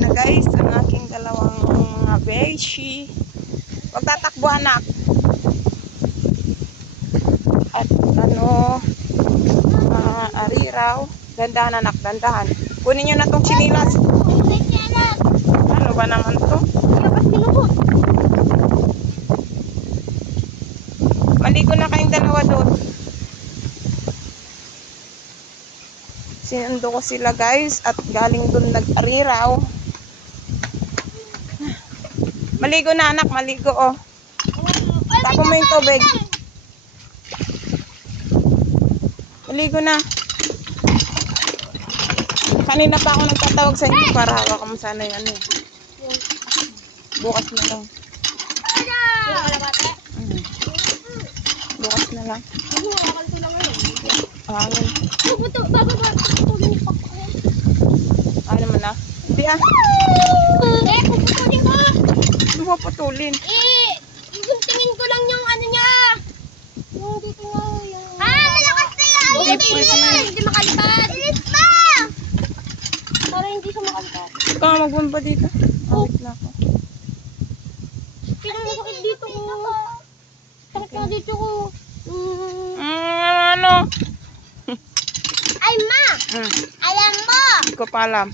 Na guys, ang aking dalawang mga beshi. Huwag tatakbo anak. At ano, ariraw. Dandahan anak, dandahan. Kunin nyo na tong chinilas. Ano ba naman to? Maligo na kayong dalawa doon. Sinundo ko sila guys at galing doon nag-ariraw. Maligo na anak, maligo oh. Tapo mo yung tubig. Maligo na. Kanina pa ako nagtatawag sa inyo para hawakan mo sana yung ano eh. Bukas na lang. Bukas na lang. Hangin. Ano mo na? Hindi ah. Hindi mo putulin. Tingin ko lang yung ano niya. Yung dito nga. Malakas na yan. Hindi pwede. Hindi makalipad. Bilis pa. Para hindi siya makalipad. Ikaw nga magbumba dito. Awit na ako. Pinakasakit dito ko. Sakit na dito ko. Ano? Ay ma. Alam mo. Hindi ko pa alam.